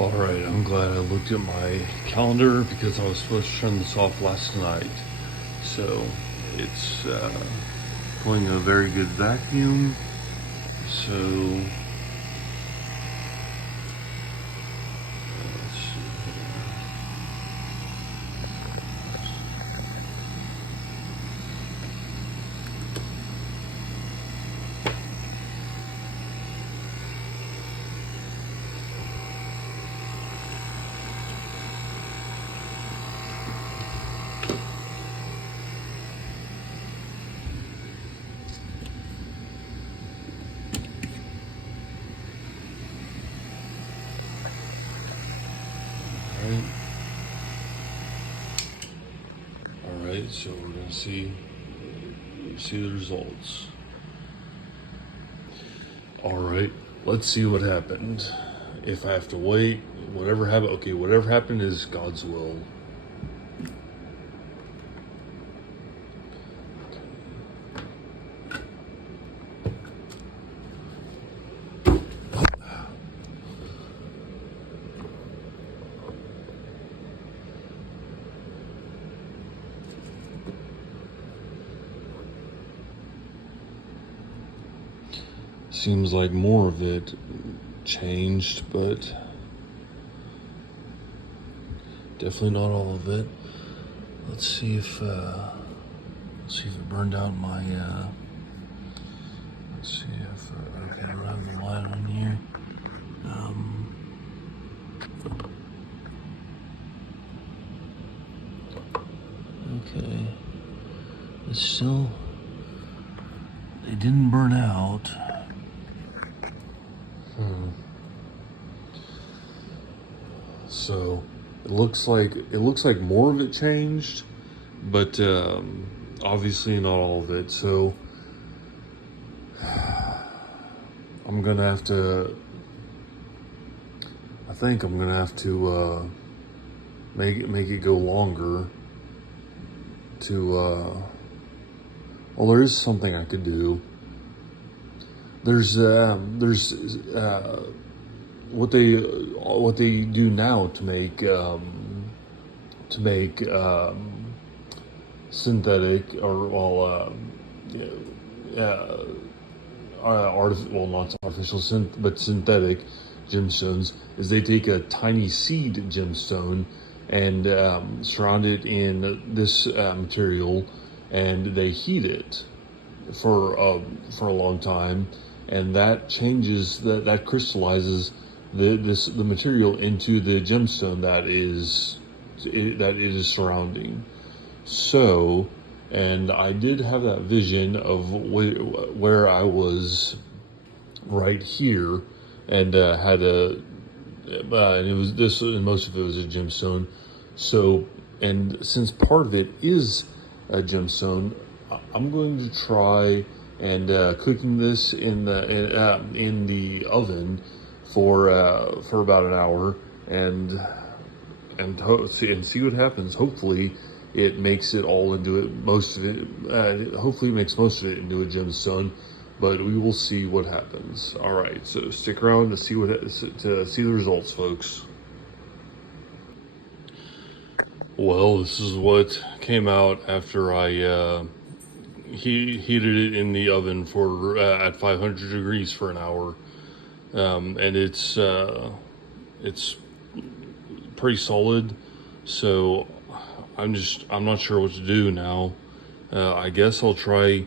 All right, I'm glad I looked at my calendar because I was supposed to turn this off last night. So it's pulling a very good vacuum. So let's see here. All right, so we're gonna see the results. All right, let's see what happened. If I have to wait, whatever happened, okay, whatever happened is God's will. Seems like more of it changed, but definitely not all of it. Let's see if it burned out my. Let's see if okay, I don't have the light on here. Okay, it's still. They didn't burn out. So it looks like more of it changed, but obviously not all of it. So I'm gonna have to. I think I'm gonna have to make it go longer. Well, there is something I could do. There's what they do now to make synthetic or not artificial but synthetic gemstones is they take a tiny seed gemstone and surround it in this material, and they heat it for a long time, and that changes that crystallizes the material into the gemstone that it is surrounding. So, and I did have that vision of where I was right here, and had and it was this, and most of it was a gemstone. So, and since part of it is a gemstone, I'm going to try and cooking this in the oven for about an hour, and see what happens. Hopefully, it makes it all into it. Most of it, hopefully, it makes most of it into a gemstone. But we will see what happens. All right, so stick around to see the results, folks. Well, this is what came out after I heated it in the oven for at 500 degrees for an hour, and it's pretty solid. So I'm not sure what to do now. I guess I'll try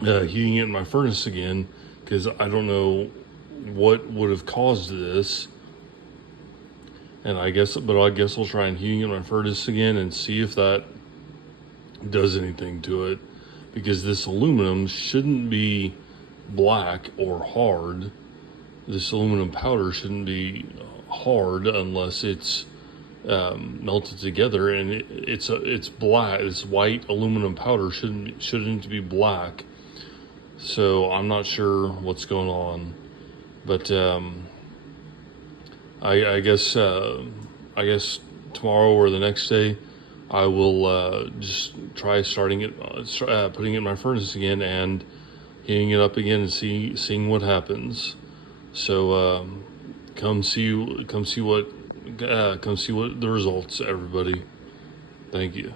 heating it in my furnace again, because I don't know what would have caused this. And I guess I'll try and heating it in my furnace again and see if that does anything to it, because this aluminum shouldn't be black or hard. This aluminum powder shouldn't be hard unless it's melted together, and it's black. This white aluminum powder shouldn't be black. So I'm not sure what's going on, but I guess tomorrow or the next day I will just try starting it, putting it in my furnace again and heating it up again and seeing what happens. So come see what the results, everybody. Thank you.